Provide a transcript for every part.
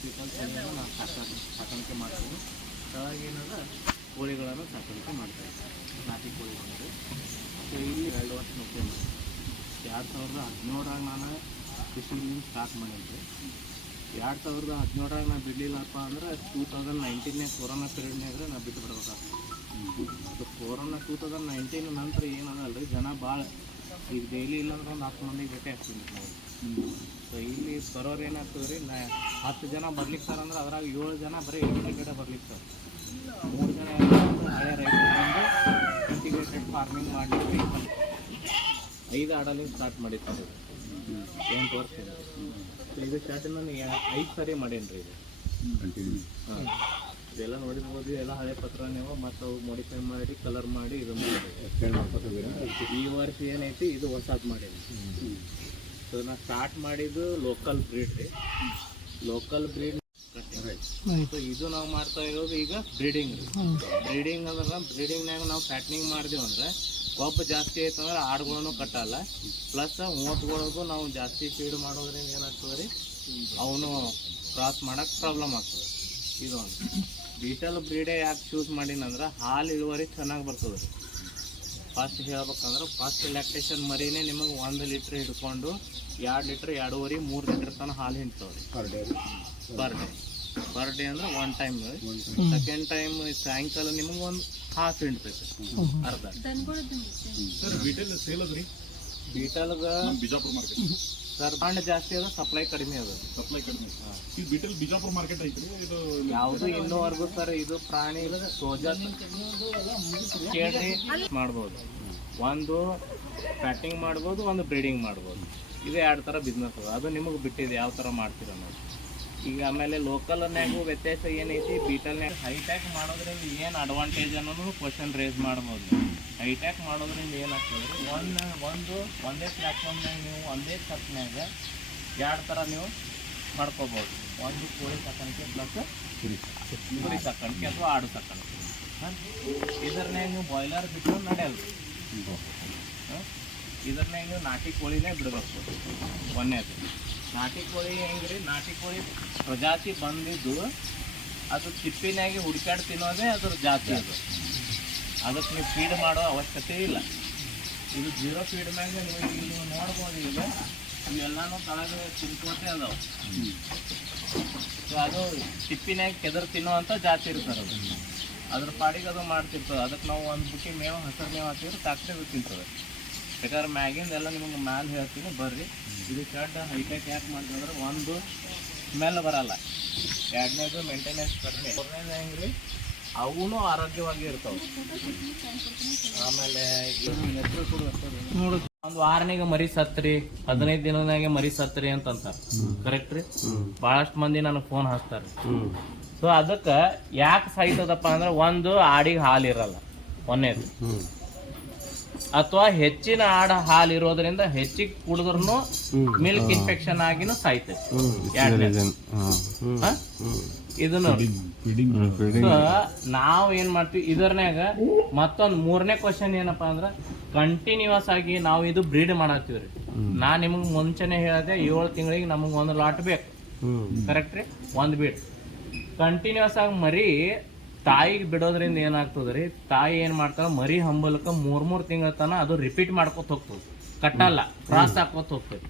People's ನಾವು ಸಾಕಾಣಿಕೆ ಮಾಡ್ತೀವಿ ಏನಾದ್ರೆ ಕೋಳಿಗಳನ್ನು ಸಾಕಾಣಿಕೆ ಮಾಡ್ತೀವಿ ನಾಟಿ ಕೋಳಿಗಳು ಮತ್ತು ಇಲ್ಲಿ ಎರಡು ವರ್ಷ ನೋಡ್ತೇವೆ ಎರಡು ಸಾವಿರದ ಹದಿನೇಳರಾಗ ನಾನು ಫಿಶಿಂಗ್ ಸ್ಟಾರ್ಟ್ ಮಾಡೀನಿ ಎರಡು ಸಾವಿರದ ಹದಿನೇಳರಾಗ ನಾನು ಬಿಡಲಿಲ್ಲಪ್ಪ ಅಂದ್ರೆ ಟೂ ತೌಸಂಡ್ ನೈನ್ಟೀನೇ ಕೊರೋನಾ ಪೀರಿಯಡ್ನಾಗ ನಾನು ಬಿಟ್ಟು ಬಿಡ್ಬೇಕಾಗ್ತದೆ ಕೊರೋನಾ ಟೂ ತೌಸಂಡ್ ನೈನ್ಟೀನ್ ನಂತರ ಏನದಲ್ಲ ರೀ ಜನ ಭಾಳ ಈಗ ಡೈಲಿ ಇಲ್ಲಾಂದ್ರೆ ಒಂದು ಹತ್ತು ಮಂದಿಗೆ ಭೇಟಿ ಆಗ್ತೀನಿ ನಾವು ಸೊ ಇಲ್ಲಿ ಬರೋರು ಏನಾಗ್ತದೆ ರೀ ನಾ ಹತ್ತು ಜನ ಬರ್ಲಿಕ್ಕೆ ಸರ್ ಅಂದ್ರೆ ಅದ್ರಾಗ ಏಳು ಜನ ಬರೀ ಎಜುಕೇಟೆಡ್ ಬರ್ಲಿಕ್ಕೆ ಸರ್. ಮೂರು ಜನ ಹಳೆ ರೈತರು ಬಂದು ಇಂಟಿಗ್ರೇಟೆಡ್ ಫಾರ್ಮಿಂಗ್ ಮಾಡಲಿಕ್ಕೆ ಐದು ಆಡಲ್ಲಿ ಸ್ಟಾರ್ಟ್ ಮಾಡಿತ್ತು. ಎಂಟು ವರ್ಷ ಇದೆ. ಸ್ಟಾರ್ಟಿಂಗ್ ನಾನು ಐದು ಸರಿ ಮಾಡೇನಿ ರೀ ಇದು. ಹಾಂ. ಇದೆಲ್ಲ ನೋಡಿರ್ಬೋದು ಎಲ್ಲ ಹಳೆ ಪತ್ರ ನೀವು ಮತ್ತು ಅವು ಮಾಡಿಫೈ ಮಾಡಿ ಕಲರ್ ಮಾಡಿ ಇದು ಮಾಡಿ ಈ ವರ್ಷ ಏನೈತಿ ಇದು ಹೊಸದು ಮಾಡೀನಿ. ಸೊ ಸ್ಟಾರ್ಟ್ ಮಾಡಿದ್ದು ಲೋಕಲ್ ಬ್ರೀಡ್ ರೀ. ಲೋಕಲ್ ಬ್ರೀಡ್ ಸೊ ಇದು. ನಾವು ಮಾಡ್ತಾ ಇರೋದು ಈಗ ಬ್ರೀಡಿಂಗ್ ರೀ. ಬ್ರೀಡಿಂಗ್ ಅಂದ್ರೆ ಬ್ರೀಡಿಂಗ್ನಾಗ ನಾವು ಫ್ಯಾಟ್ನಿಂಗ್ ಮಾಡಿದೀವಿ ಅಂದ್ರೆ ಕೊಬ್ಬು ಜಾಸ್ತಿ ಆಯ್ತಂದ್ರೆ ಆಡುಗಳನ್ನು ಕಟ್ಟಲ್ಲ. ಪ್ಲಸ್ ಮೂವತ್ತುಗಳಿಗೂ ನಾವು ಜಾಸ್ತಿ ಫೀಡ್ ಮಾಡೋದ್ರಿಂದ ಏನಾಗ್ತದೆ ರೀ? ಅವನು ಕ್ರಾಸ್ ಮಾಡೋಕೆ ಪ್ರಾಬ್ಲಮ್ ಆಗ್ತದೆ. ಇದು ಒಂದು. ಬೀಟಲ್ ಬ್ರೀಡೇ ಯಾಕೆ ಚೂಸ್ ಮಾಡಿನಂದ್ರೆ ಹಾಲು ಇಳುವರಿ ಚೆನ್ನಾಗಿ ಬರ್ತದೆ. ರೀ ಫಸ್ಟ್ ಹೇಳ್ಬೇಕಂದ್ರೆ ಫಸ್ಟ್ ಲ್ಯಾಕ್ಟೇಷನ್ ಮರಿನೇ ನಿಮಗೆ ಒಂದು ಲೀಟ್ರ್ ಹಿಡ್ಕೊಂಡು ಎರಡು ಲೀಟ್ರ್ ಎರಡೂವರೆ ಮೂರು ಲೀಟ್ರ್ ತನಕ ಹಾಲು ಹಿಂಡ್ತಾವೆ ರೀ. ಪರ್ ಡೇ ಪರ್ ಡೇ ಅಂದ್ರೆ ಒನ್ ಟೈಮ್ ಸೆಕೆಂಡ್ ಟೈಮ್ ಸಾಯಂಕಾಲ ನಿಮಗೆ ಒಂದು ಹಾಫ್ ಹಿಂಡ್ತೈತೆ ಅರ್ಧ. ಬೀಟಲ್ ರಿಟೇಲ್ ಸೇಲ್ ಅದ್ರಿ ಬೀಟಲ್ಗ ಬಿಜಾಪುರ ಮಾರ್ಕೆಟ್ ಸರ್ ಬಾಂಡ್ ಜಾಸ್ತಿ ಅದ ಸಪ್ಲೈ ಕಡಿಮೆ ಅದ ಸಪ್ಲೈ ಕಡಿಮೆ. ಬಿಟಲ್ ಬಿಜಾಪುರ ಮಾರ್ಕೆಟ್ ಐತ್ರಿ ಇದು ಯಾವುದು ಇನ್ನೂವರೆಗೂ ಸರ್ ಇದು ಪ್ರಾಣಿ ಸೋಜಾ ಕೇಳ್ರಿ ಮಾಡ್ಬೋದು. ಒಂದು ಪ್ಯಾಟಿಂಗ್ ಮಾಡ್ಬೋದು ಒಂದು ಬ್ರೀಡಿಂಗ್ ಮಾಡ್ಬೋದು. ಇದು ಎರಡು ಥರ ಬಿಸ್ನೆಸ್ ಅದ. ಅದು ನಿಮಗೆ ಬಿಟ್ಟಿದೆ ಯಾವ ಥರ ಮಾಡ್ತೀರ ನಾವು ಈಗ ಆಮೇಲೆ ಲೋಕಲ್ನ್ಯಾಗು ವ್ಯತ್ಯಾಸ ಏನೈತಿ? ಹೈ ಹೈಟ್ಯಾಕ್ ಮಾಡೋದ್ರಿಂದ ಏನು ಅಡ್ವಾಂಟೇಜ್ ಅನ್ನೋದು ಕ್ವಶನ್ ರೇಸ್ ಮಾಡ್ಬೋದು. ಹೈಟ್ಯಾಕ್ ಮಾಡೋದ್ರಿಂದ ಏನಾಗ್ತದೆ ರೀ ಒಂದು ಒಂದು ಒಂದೇ ಪ್ಲ್ಯಾಟ್ಫಾರ್ಮ್ನಾಗ ನೀವು, ಒಂದೇ ಸಪ್ನ್ಯಾಗ ಎರಡು ಥರ ನೀವು ಮಾಡ್ಕೋಬೋದು. ಒಂದು ಕೋಳಿ ಸಾಕಾಣಿಕೆ ಪ್ಲಸ್ ಕುರಿ ಸಾಕಾಣಿಕೆ ಅಥವಾ ಆಡು ಸಾಕಾಣಿಕೆ. ಇದರನ್ನೇ ನೀವು ಬಾಯ್ಲರ್ ಬಿಟ್ಟು ನಡೆಯಲ್ಲ. ಇದರನ್ನೇ ನೀವು ನಾಟಿ ಕೋಳಿನೇ ಬಿಡಬೇಕು. ಒಂದೇದು ನಾಟಿ ಕೋಳಿ ಹೆಂಗ್ರಿ? ನಾಟಿ ಕೋಳಿ ಪ್ರಜಾತಿ ಬಂದಿದ್ದು ಅದು ತಿಪ್ಪಿನಾಗಿ ಹುಡುಕಾಡ್ ತಿನ್ನೋದೇ ಅದ್ರ ಜಾತಿ ಅದು. ಅದಕ್ಕೆ ನೀವು ಫೀಡ್ ಮಾಡೋ ಅವಶ್ಯಕತೆ ಇಲ್ಲ. ಇದು ಜೀರೋ ಫೀಡ್ ಮ್ಯಾಗೆ ನೀವು ನೀವು ನೋಡ್ಬೋದು ಈಗ. ಇವೆಲ್ಲಾನು ತಳಗ ತಿನ್ಕೋತೆ ಅದಾವ. ಅದು ತಿಪ್ಪಿನಾಗ ಕೆದರ್ ತಿನ್ನೋ ಅಂತ ಜಾತಿ ಇರ್ತಾರೆ ಅದು. ಅದ್ರ ಪಾಡಿಗೆ ಅದು ಮಾಡ್ತಿರ್ತದೆ. ಅದಕ್ಕೆ ನಾವು ಒಂದು ಬುಟ್ಟಿ ಮೇವು, ಹಸಿರು ಮೇವು ಹಾಕಿದ್ರೆ ತಾಕ್ತೆ ಅದು ತಿಂತದೆ. ಯಾಕಂದ್ರೆ ಮ್ಯಾಗಿಂದ ಎಲ್ಲ ನಿಮಗೆ ಮ್ಯಾಲ ಹೇಳ್ತೀನಿ, ಬರ್ರಿ. ಇದು ಶರ್ಟ್ ಹೈಟೆಕ್ ಯಾಕೆ ಮಾಡ್ತೀವಿ ಅಂದ್ರೆ ಒಂದು ಸ್ಮೆಲ್ ಬರಲ್ಲ. ಎರಡನೇದು ಮೇಂಟೆನೆನ್ಸ್ ಕಡಿಮೆ. ಮೂರನೇದು ಹೆಂಗ್ರಿ? ಅವನು ಆರೋಗ್ಯವಾಗಿ ಇರ್ತಾವ. ಆಮೇಲೆ ಒಂದು ವಾರನಿಗೆ ಮರಿ ಸತ್ರಿ ಹದಿನೈದು ದಿನದಾಗೆ ಮರಿ ಸತ್ರಿ ಅಂತ ಅಂತಾರ ಕರೆಕ್ಟ್ ರೀ? ಬಹಳಷ್ಟು ಮಂದಿ ನನಗೆ ಫೋನ್ ಹಚ್ತಾರೆ. ಸೊ ಅದಕ್ಕೆ ಯಾಕೆ ಸಾಯ್ತದಪ್ಪ ಅಂದ್ರೆ ಒಂದು ಆಡಿಗೆ ಹಾಲು ಇರಲ್ಲ. ಒಂದೇದು. ಅಥವಾ ಹೆಚ್ಚಿನ ಆಡ ಹಾಲು ಇರೋದ್ರಿಂದ ಹೆಚ್ಚಿಗೆ ಕುಡಿದ್ರು ಮಿಲ್ಕ್ ಇನ್ಫೆಕ್ಷನ್ ಆಗಿನೂ ಸಾಯ್ತೈತಿ? ಇದನ್ನು ಸೊ ನಾವು ಏನ್ ಮಾಡ್ತೀವಿ ಇದರ್ನ್ಯಾಗ ಮತ್ತೊಂದು ಮೂರನೇ ಕ್ವಶನ್ ಏನಪ್ಪಾ ಅಂದ್ರ ಕಂಟಿನ್ಯೂಸ್ ಆಗಿ ನಾವು ಇದು ಬ್ರೀಡ್ ಮಾಡತ್ತೀವ್ರಿ. ನಾ ನಿಮಗೆ ಮುಂಚೆನೆ ಹೇಳಿದೆ ಏಳು ತಿಂಗಳಿಗೆ ನಮಗೆ ಒಂದು ಲಾಟ್ ಬೇಕು. ಕರೆಕ್ಟ್ ರೀ? ಒಂದು ಬೀಡ್ ಕಂಟಿನ್ಯೂಸ್ ಆಗಿ ಮರಿ ತಾಯಿಗೆ ಬಿಡೋದ್ರಿಂದ ಏನಾಗ್ತದ್ರಿ ತಾಯಿ ಏನ್ ಮಾಡ್ತಾರ ಮರಿ ಹಂಬಲಕ್ಕ ಮೂರ್ ಮೂರ್ ತಿಂಗಳ ತನ ಅದು ರಿಪೀಟ್ ಮಾಡ್ಕೊತ ಹೋಗ್ತದೆ ಕಟ್ಟಲ್ಲ. ಕ್ರಾಸ್ ಹಾಕೋತ ಹೋಗ್ತೈತಿ.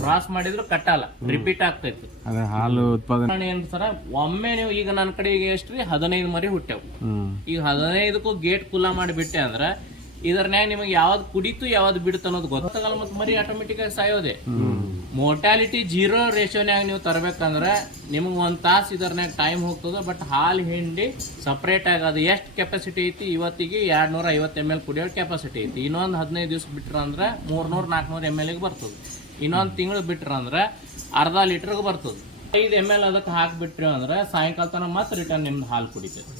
ಕ್ರಾಸ್ ಮಾಡಿದ್ರು ಕಟ್ಟಲ್ಲ. ರಿಪೀಟ್ ಆಗ್ತೈತಿ. ಅದೇ ಹಾಲು ಉತ್ಪಾದನೆ. ಏನ್ ಸರ ಒಮ್ಮೆ ನೀವು ಈಗ ನನ್ನ ಕಡೆ ಈಗ ಎಷ್ಟ್ರಿ ಹದಿನೈದು ಮರಿ ಹುಟ್ಟೆವು. ಈಗ ಹದಿನೈದಕ್ಕೂ ಗೇಟ್ ಕುಲಾ ಮಾಡಿಬಿಟ್ಟೆ ಅಂದ್ರ ಇದ್ರನ್ಯಾಗ ನಿಮಗೆ ಯಾವ್ದು ಕುಡಿತು ಯಾವ್ದು ಬಿಡುತ್ತ ಅನ್ನೋದು ಗೊತ್ತಾಗಲ್ಲ ಮತ್ತೆ ಮರಿ ಆಟೋಮೆಟಿಕ್ ಆಗಿ ಸಾಯೋದೆ. ಮೋರ್ಟಾಲಿಟಿ ಜೀರೋ ರೇಷೋನ್ಯಾಗ ನೀವು ತರಬೇಕಂದ್ರೆ ನಿಮ್ಗೆ ಒಂದು ತಾಸು ಇದರ್ನ್ಯಾಗ ಟೈಮ್ ಹೋಗ್ತದೆ ಬಟ್ ಹಾಲು ಹಿಂಡಿ ಸಪ್ರೇಟಾಗಿ ಅದು ಎಷ್ಟು ಕೆಪಾಸಿಟಿ ಐತಿ? ಇವತ್ತಿಗೆ ಎರಡು ನೂರ ಐವತ್ತು ಎಂ ಎಲ್ ಕುಡಿಯೋ ಕೆಪಾಸಿಟಿ ಐತಿ. ಇನ್ನೊಂದು ಹದಿನೈದು ದಿವ್ಸ ಬಿಟ್ರೆ ಅಂದ್ರೆ ಮೂರ್ನೂರು ನಾಲ್ಕುನೂರು ಎಂ ಎಲ್ಗೆ ಬರ್ತದೆ. ಇನ್ನೊಂದು ತಿಂಗಳು ಬಿಟ್ರೆ ಅಂದ್ರೆ ಅರ್ಧ ಲೀಟ್ರಿಗೆ ಬರ್ತದೆ. ಐದು ಎಂ ಎಲ್ ಅದಕ್ಕೆ ಹಾಕ್ಬಿಟ್ರಿ ಅಂದ್ರೆ ಸಾಯಂಕಾಲ ತನಕ ಮತ್ತೆ ರಿಟರ್ನ್ ನಿಮ್ದು ಹಾಲು ಕುಡಿತೈತೆ.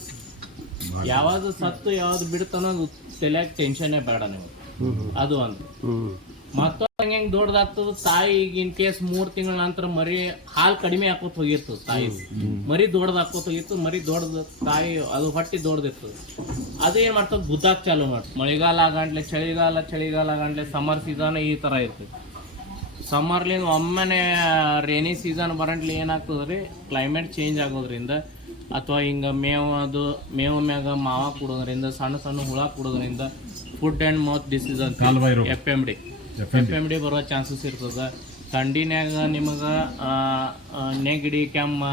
ಯಾವ್ದು ಸತ್ತು ಯಾವ್ದು ಬಿಡುತ್ತ ಅನ್ನೋದು ತಲೆಯಾಗ ಟೆನ್ಷನ್ನೇ ಬೇಡ ನೀವು ಅದು ಒಂದು. ಮತ್ತೊಂದು ಹೆಂಗ್ ದೊಡ್ಡದಾಗ್ತದ? ತಾಯಿ ಈಗ ಇನ್ ಕೇಸ್ ಮೂರ್ ತಿಂಗಳ ನಂತರ ಮರಿ ಹಾಲ್ ಕಡಿಮೆ ಹಾಕೋತ್ ಹೋಗಿರ್ತದ ತಾಯಿ. ಮರಿ ದೊಡ್ಡದ್ ಹೋಗಿತ್ತು ಮರಿ ದೊಡ್ಡದ ತಾಯಿ ಅದು ಹೊಟ್ಟಿ ದೊಡ್ಡದಿರ್ತದ ಅದು ಏನ್ ಮಾಡ್ತದ? ಗುದ್ದಾಕ್ ಚಾಲು ಮಾಡ್ತದೆ. ಮಳೆಗಾಲ ಆಗಂಟ್ಲೆ ಚಳಿಗಾಲ ಚಳಿಗಾಲ ಆಗಂಟ್ಲೆ ಸಮರ್ ಸೀಸನ್ ಈ ತರ ಇರ್ತದೆ. ಸಮ್ಮರ್ಲಿಂದ ಒಮ್ಮೆನೆ ರೇನಿ ಸೀಸನ್ ಬರಂಟ್ಲಿ ಏನಾಗ್ತದ ರೀ? ಕ್ಲೈಮೇಟ್ ಚೇಂಜ್ ಆಗೋದ್ರಿಂದ ಅಥವಾ ಹಿಂಗ ಮೇವು ಅದು ಮೇವು ಮ್ಯಾಗ ಮಾವ ಕೊಡೋದ್ರಿಂದ ಸಣ್ಣ ಸಣ್ಣ ಹುಳ ಕೊಡೋದ್ರಿಂದ ಫುಡ್ ಆ್ಯಂಡ್ ಮೌತ್ ಡಿಸೀಸ್ ಅಂತ F M D F M D ಬರೋ ಚಾನ್ಸಸ್ ಇರ್ತದೆ. ಥಂಡಿನ್ಯಾಗ ನಿಮಗೆ ನೆಗಡಿ ಕೆಮ್ಮ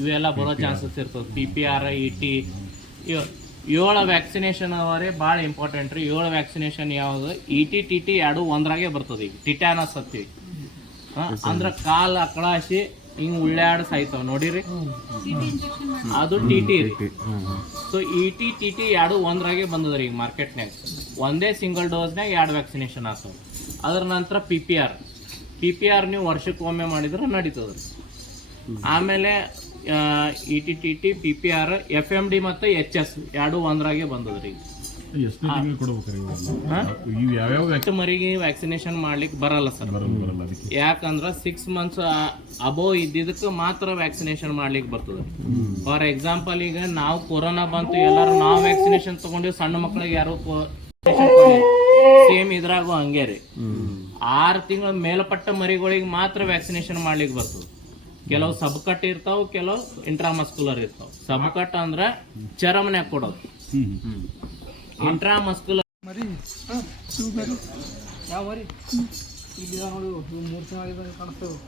ಇವೆಲ್ಲ ಬರೋ ಚಾನ್ಸಸ್ ಇರ್ತದೆ. P P R E T ಏಳು ವ್ಯಾಕ್ಸಿನೇಷನ್ ಅವರೇ ಭಾಳ ಇಂಪಾರ್ಟೆಂಟ್ ರೀ. ಏಳು ವ್ಯಾಕ್ಸಿನೇಷನ್ ಯಾವುದು? ಇ ಟಿ ಟಿ ಟಿ ಎರಡು ಒಂದ್ರಾಗೆ ಬರ್ತದೆ ಈಗ. ಟಿಟ್ಯಾನಸ್ ಹಾ ಅಂದ್ರೆ ಕಾಲ್ ಅಕಳಾಸಿ ಹಿಂಗ್ ಉಳ್ಳಾಡ್ ಸಾಯ್ತಾವ. ನೋಡಿರಿ? ಅದು ಟಿ ಟಿ ರೀ. So E T T T ಎರಡು ಒಂದ್ರಾಗೆ ರೀ ಈಗ ಮಾರ್ಕೆಟ್ನಾಗ ಒಂದೇ ಸಿಂಗಲ್ ಡೋಸ್ನಾಗ ಎರಡು ವ್ಯಾಕ್ಸಿನೇಷನ್ ಆಗ್ತಾವ. ಅದ್ರ ನಂತರ P P R P P R ನೀವು ವರ್ಷಕ್ಕೊಮ್ಮೆ ಮಾಡಿದ್ರೆ ನಡೀತದ. ಆಮೇಲೆ E T T T P P R F M D ಮತ್ತು ಎಚ್ ಎಸ್ ಎರಡು ಒಂದ್ರಾಗೆ ಬಂದದ್ರಿ ಎಷ್ಟು ಮರಿಗೆ ವ್ಯಾಕ್ಸಿನೇಷನ್ ಮಾಡ್ಲಿಕ್ಕೆ ಬರಲ್ಲ ಸರ್. ಯಾಕಂದ್ರೆ ಸಿಕ್ಸ್ ಮಂತ್ಸ್ ಅಬೋವ್ ಇದ್ದಿದ್ದಕ್ಕೆ ಮಾತ್ರ ವ್ಯಾಕ್ಸಿನೇಷನ್ ಮಾಡ್ಲಿಕ್ಕೆ ಬರ್ತದೆ. ಫಾರ್ ಎಕ್ಸಾಂಪಲ್ ಈಗ ನಾವು ಕೊರೋನಾ ಬಂತು ಎಲ್ಲರೂ ನಾವು ವ್ಯಾಕ್ಸಿನೇಷನ್ ತಗೊಂಡಿವಿ ಸಣ್ಣ ಮಕ್ಕಳಿಗೆ ಯಾರು ಸೇಮ್ ಇದ್ರಾಗು ಹಂಗೆ ರೀ. ಆರು ತಿಂಗಳ ಮೇಲ್ಪಟ್ಟ ಮರಿಗಳಿಗೆ ಮಾತ್ರ ವ್ಯಾಕ್ಸಿನೇಷನ್ ಮಾಡ್ಲಿಕ್ಕೆ ಬರ್ತದೆ. ಕೆಲವು ಸಬ್ಕಟ್ ಇರ್ತಾವ ಕೆಲವು ಇಂಟ್ರಾಮಸ್ಕುಲರ್ ಇರ್ತಾವ. ಸಬ್ಕಟ್ ಅಂದ್ರ ಚರಮನ್ಯಾಗ ಕೊಡೋದು. ಹ್ಮ್ ಇಂಟ್ರಾಮಸ್ಕುಲರ್ ಯಾವ ಮರಿ? ಇಲ್ಲಿ ನೋಡು ಇವು ಮೂರು ತಿಂಗಳು ಆಗಿದ್ದಂಗೆ ಕಾಣಿಸ್ತವೆ.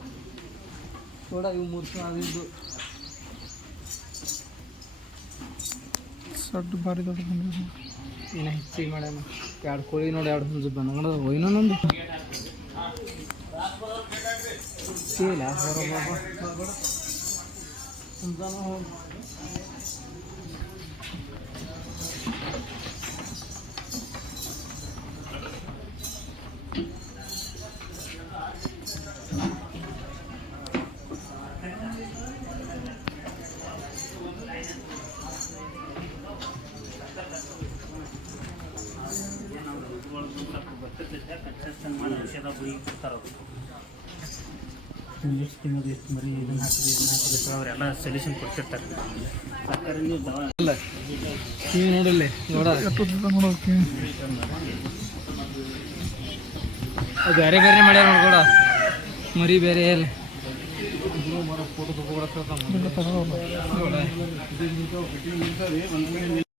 ನೋಡ ಇವು ಮೂರು ಸಡ್ಡು ಭಾರಿ ದೊಡ್ಡ ಬಂದಿದೆ. ಏನೋ ಹೆಚ್ಚಿಗೆ ಮಾಡ್ಯಾನ? ಎರಡು ಕೋಳಿ ನೋಡಿ ಎರಡು ಹುಂಜು ಬಂದ ಒಯ್ನೋ ನಂದು. ಇಲ್ಲ ಹೊರ ಅವರೆಲ್ಲ ಸೊಲ್ಯೂಷನ್ ಕೊಡ್ತಿರ್ತಾರೆ. ನೋಡಿಲ್ಲಿ. ಬೇರೆ ಬೇರೆ ಮಾಡ್ಯಾರ ನೋಡ್ಕೊಡ ಮರಿ ಬೇರೆ ಎಲ್ಲ ಫೋಟೋ